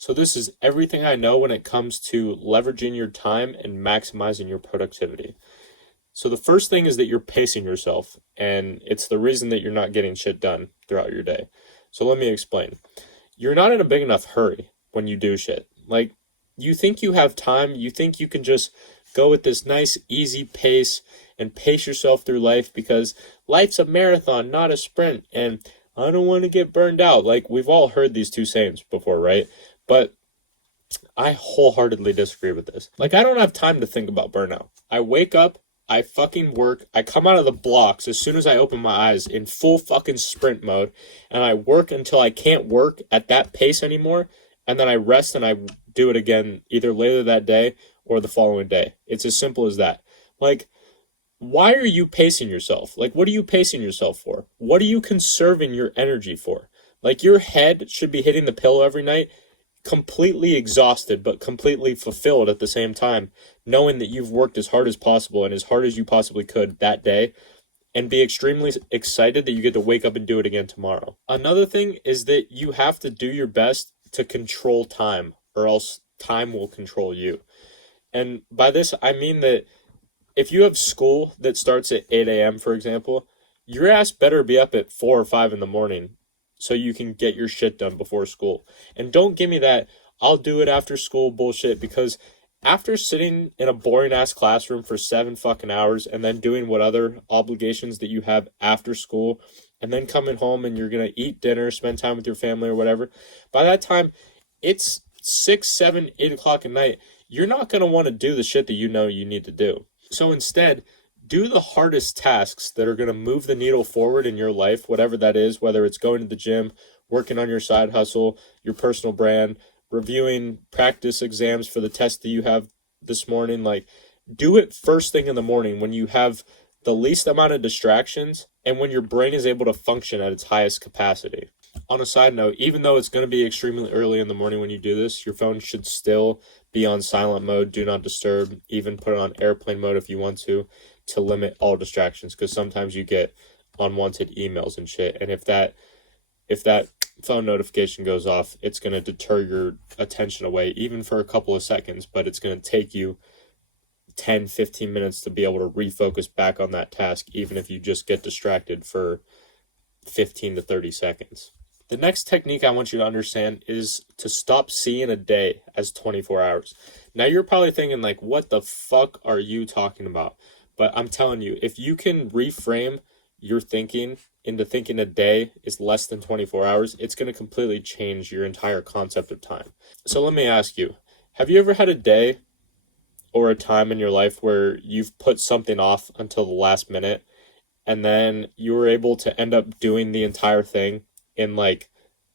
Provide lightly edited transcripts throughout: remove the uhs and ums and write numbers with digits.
So this is everything I know when it comes to leveraging your time and maximizing your productivity. So the first thing is that you're pacing yourself, and it's the reason that you're not getting shit done throughout your day. So let me explain. You're not in a big enough hurry when you do shit. Like, you think you have time, you think you can just go at this nice, easy pace and pace yourself through life because life's a marathon, not a sprint, and I don't want to get burned out. Like, we've all heard these two sayings before, right? But I wholeheartedly disagree with this. Like, I don't have time to think about burnout. I wake up, I fucking work, I come out of the blocks as soon as I open my eyes in full fucking sprint mode, and I work until I can't work at that pace anymore, and then I rest and I do it again either later that day or the following day. It's as simple as that. Like, why are you pacing yourself? Like, what are you pacing yourself for? What are you conserving your energy for? Like, your head should be hitting the pillow every night completely exhausted but completely fulfilled at the same time, knowing that you've worked as hard as possible and as hard as you possibly could that day, and be extremely excited that you get to wake up and do it again tomorrow. Another thing is that you have to do your best to control time, or else time will control you. And by this, I mean that if you have school that starts at 8 a.m., for example, your ass better be up at 4 or 5 in the morning so you can get your shit done before school. And don't give me that I'll do it after school bullshit, because after sitting in a boring ass classroom for 7 fucking hours and then doing what other obligations that you have after school, and then coming home and you're going to eat dinner, spend time with your family or whatever, by that time it's 6, 7, 8 o'clock at night. You're not going to want to do the shit that you know you need to do. So instead, do the hardest tasks that are going to move the needle forward in your life, whatever that is, whether it's going to the gym, working on your side hustle, your personal brand, reviewing practice exams for the test that you have this morning. Like, do it first thing in the morning when you have the least amount of distractions and when your brain is able to function at its highest capacity. On a side note, even though it's going to be extremely early in the morning when you do this, your phone should still be on silent mode, do not disturb, even put it on airplane mode if you want to limit all distractions, because sometimes you get unwanted emails and shit, and if that phone notification goes off, it's going to deter your attention away, even for a couple of seconds, but it's going to take you 10-15 minutes to be able to refocus back on that task, even if you just get distracted for 15 to 30 seconds. The next technique I want you to understand is to stop seeing a day as 24 hours. Now, you're probably thinking, like, what the fuck are you talking about? But I'm telling you, if you can reframe your thinking into thinking a day is less than 24 hours, it's going to completely change your entire concept of time. So let me ask you, have you ever had a day or a time in your life where you've put something off until the last minute, and then you were able to end up doing the entire thing in like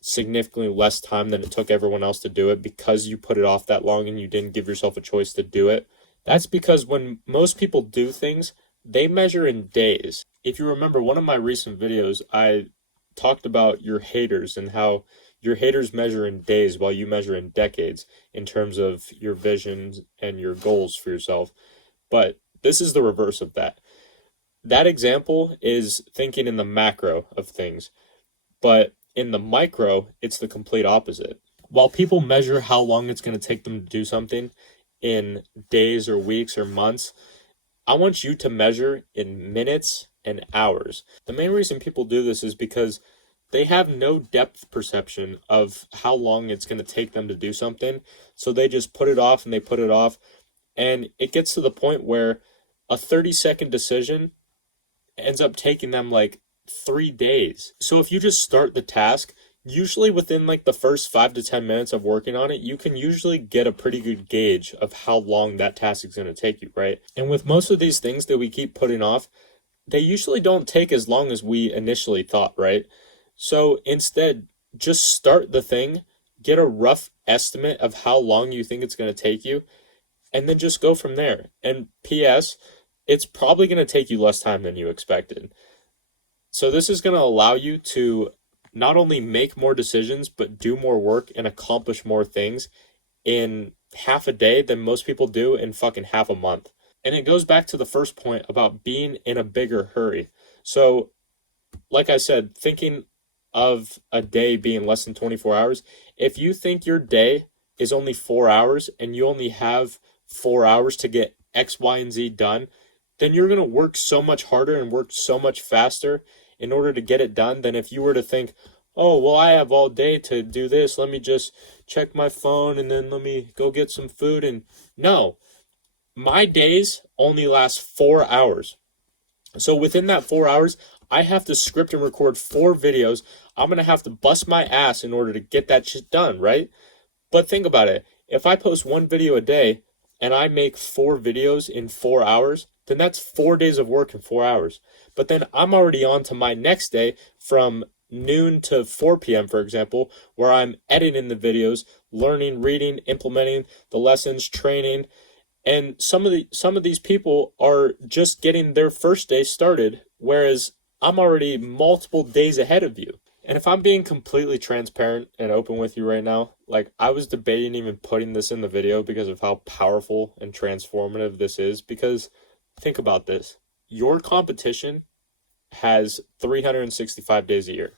significantly less time than it took everyone else to do it because you put it off that long and you didn't give yourself a choice to do it? That's because when most people do things, they measure in days. If you remember one of my recent videos, I talked about your haters and how your haters measure in days while you measure in decades in terms of your visions and your goals for yourself. But this is the reverse of that. That example is thinking in the macro of things, but in the micro, it's the complete opposite. While people measure how long it's going to take them to do something in days or weeks or months, I want you to measure in minutes and hours. The main reason people do this is because they have no depth perception of how long it's going to take them to do something. So they just put it off and they put it off. And it gets to the point where a 30-second decision ends up taking them like 3 days. So if you just start the task, usually within like the first 5 to 10 minutes of working on it, you can usually get a pretty good gauge of how long that task is going to take you, right? And with most of these things that we keep putting off, they usually don't take as long as we initially thought, right? So instead, just start the thing, get a rough estimate of how long you think it's going to take you, and then just go from there. And P.S., it's probably going to take you less time than you expected. So this is going to allow you to not only make more decisions, but do more work and accomplish more things in half a day than most people do in fucking half a month. And it goes back to the first point about being in a bigger hurry. So, like I said, thinking of a day being less than 24 hours, If you think your day is only 4 hours and you only have 4 hours to get X, Y, and Z done, then you're going to work so much harder and work so much faster in order to get it done than if you were to think, oh, well, I have all day to do this. Let me just check my phone and then let me go get some food. And no, my days only last 4 hours. So within that 4 hours, I have to script and record 4 videos. I'm going to have to bust my ass in order to get that shit done, right? But think about it. If I post 1 video a day and I make 4 videos in 4 hours, then that's 4 days of work in 4 hours. But then I'm already on to my next day from noon to 4 p.m., for example, where I'm editing the videos, learning, reading, implementing the lessons, training. And some of these people are just getting their first day started, whereas I'm already multiple days ahead of you. And if I'm being completely transparent and open with you right now, like I was debating even putting this in the video because of how powerful and transformative this is. Because think about this. Your competition has 365 days a year.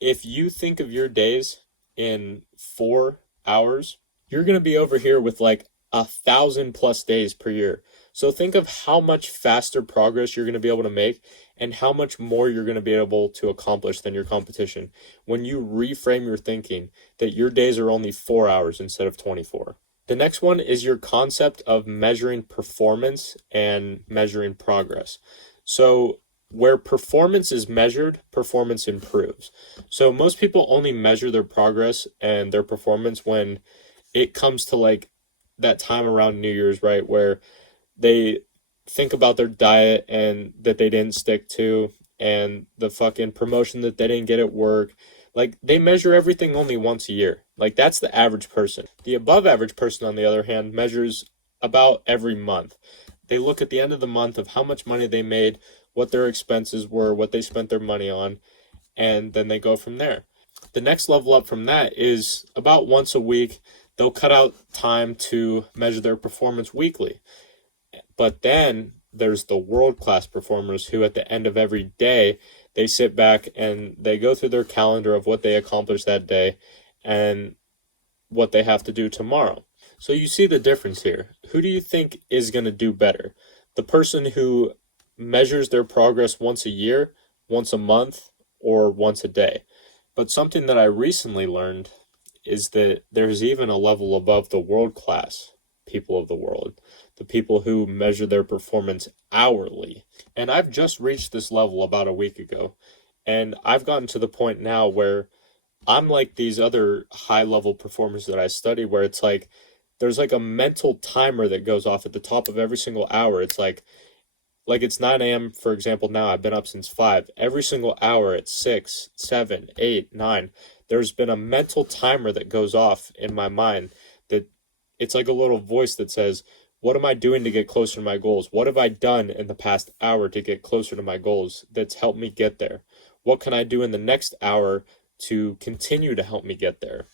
If you think of your days in 4 hours, you're going to be over here with like 1,000+ days per year. So think of how much faster progress you're going to be able to make and how much more you're going to be able to accomplish than your competition when you reframe your thinking that your days are only 4 hours instead of 24. The next one is your concept of measuring performance and measuring progress. So where performance is measured, performance improves. So most people only measure their progress and their performance when it comes to like that time around New Year's, right? Where they think about their diet and that they didn't stick to and the fucking promotion that they didn't get at work. Like they measure everything only once a year. Like that's the average person. The above average person, on the other hand, measures about every month. They look at the end of the month of how much money they made, what their expenses were, what they spent their money on, and then they go from there. The next level up from that is about once a week, they'll cut out time to measure their performance weekly. But then there's the world-class performers who at the end of every day, they sit back and they go through their calendar of what they accomplished that day and what they have to do tomorrow. So you see the difference here. Who do you think is going to do better? The person who measures their progress once a year, once a month, or once a day? But something that I recently learned is that there's even a level above the world-class people of the world, the people who measure their performance hourly. And I've just reached this level about a week ago. And I've gotten to the point now where I'm like these other high-level performers that I study, where it's like there's like a mental timer that goes off at the top of every single hour. It's like it's 9 a.m., for example, now. I've been up since 5. Every single hour at 6, 7, 8, 9, there's been a mental timer that goes off in my mind that it's like a little voice that says, what am I doing to get closer to my goals? What have I done in the past hour to get closer to my goals that's helped me get there? What can I do in the next hour to continue to help me get there?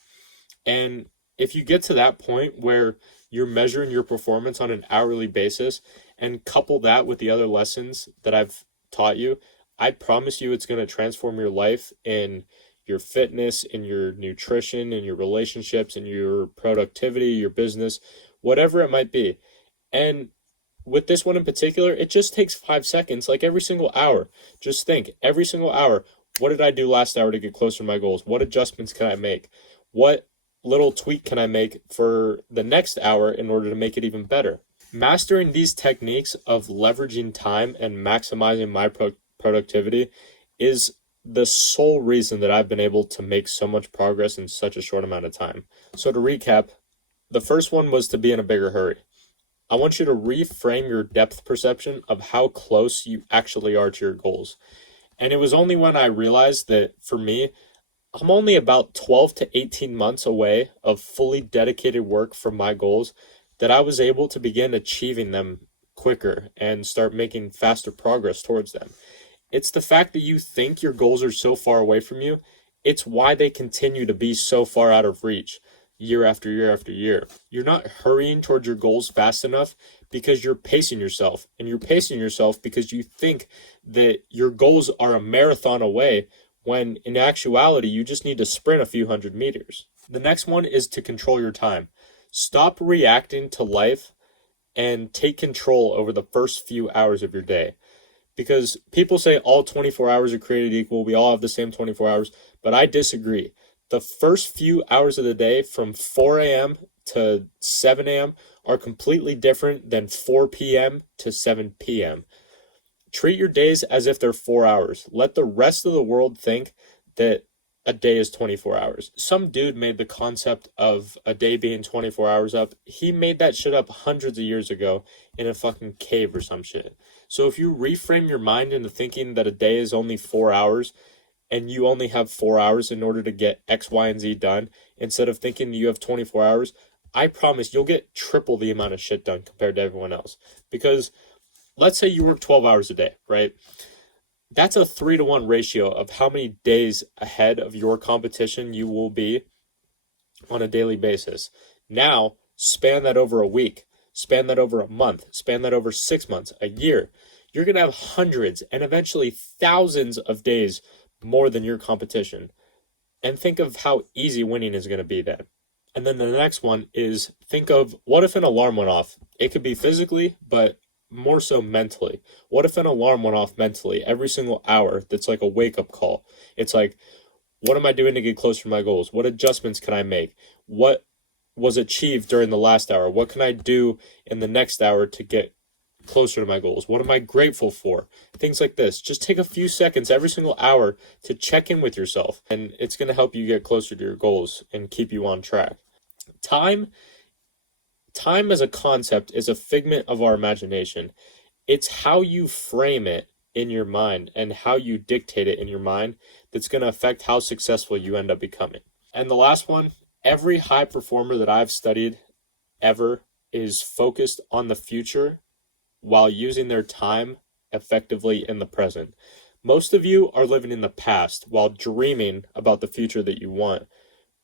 And if you get to that point where you're measuring your performance on an hourly basis and couple that with the other lessons that I've taught you, I promise you it's going to transform your life in your fitness, in your nutrition, in your relationships, in your productivity, your business, whatever it might be. And with this one in particular, it just takes 5 seconds, like every single hour. Just think, every single hour, what did I do last hour to get closer to my goals? What adjustments can I make? What little tweak can I make for the next hour in order to make it even better? Mastering these techniques of leveraging time and maximizing my productivity is the sole reason that I've been able to make so much progress in such a short amount of time. So to recap, the first one was to be in a bigger hurry. I want you to reframe your depth perception of how close you actually are to your goals. And it was only when I realized that for me, I'm only about 12 to 18 months away of fully dedicated work for my goals that I was able to begin achieving them quicker and start making faster progress towards them. It's the fact that you think your goals are so far away from you. It's why they continue to be so far out of reach year after year after year. You're not hurrying towards your goals fast enough because you're pacing yourself. And you're pacing yourself because you think that your goals are a marathon away when in actuality you just need to sprint a few hundred meters. The next one is to control your time. Stop reacting to life and take control over the first few hours of your day. Because people say all 24 hours are created equal, we all have the same 24 hours, but I disagree. The first few hours of the day from 4 a.m. to 7 a.m. are completely different than 4 p.m. to 7 p.m. Treat your days as if they're 4 hours. Let the rest of the world think that a day is 24 hours. Some dude made the concept of a day being 24 hours up. He made that shit up hundreds of years ago in a fucking cave or some shit. So if you reframe your mind into thinking that a day is only 4 hours and you only have 4 hours in order to get X, Y, and Z done, instead of thinking you have 24 hours, I promise you'll get triple the amount of shit done compared to everyone else. Because let's say you work 12 hours a day, right? That's a 3-to-1 ratio of how many days ahead of your competition you will be on a daily basis. Now, span that over a week, span that over a month, span that over 6 months, a year. You're going to have hundreds and eventually thousands of days more than your competition. And think of how easy winning is going to be then. And then the next one is think of what if an alarm went off? It could be physically, but more so mentally. What if an alarm went off mentally every single hour? That's like a wake-up call. It's like, what am I doing to get closer to my goals? What adjustments can I make? What was achieved during the last hour? What can I do in the next hour to get closer to my goals? What am I grateful for? Things like this. Just take a few seconds every single hour to check in with yourself, and it's going to help you get closer to your goals and keep you on track. Time as a concept is a figment of our imagination. It's how you frame it in your mind and how you dictate it in your mind that's going to affect how successful you end up becoming. And the last one, every high performer that I've studied ever is focused on the future while using their time effectively in the present. Most of you are living in the past while dreaming about the future that you want,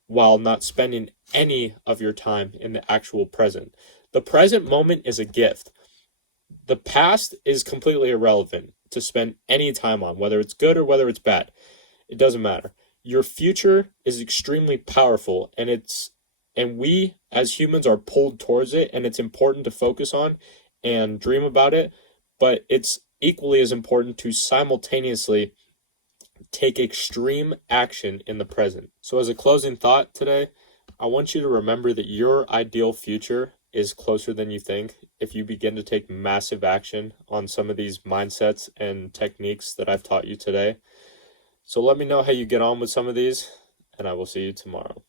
while not spending any of your time in the actual present. The present moment is a gift. The past is completely irrelevant to spend any time on, whether it's good or whether it's bad. It doesn't matter. Your future is extremely powerful, and we as humans are pulled towards it, and it's important to focus on and dream about it, but it's equally as important to simultaneously take extreme action in the present. So as a closing thought today, I want you to remember that your ideal future is closer than you think if you begin to take massive action on some of these mindsets and techniques that I've taught you today. So let me know how you get on with some of these, and I will see you tomorrow.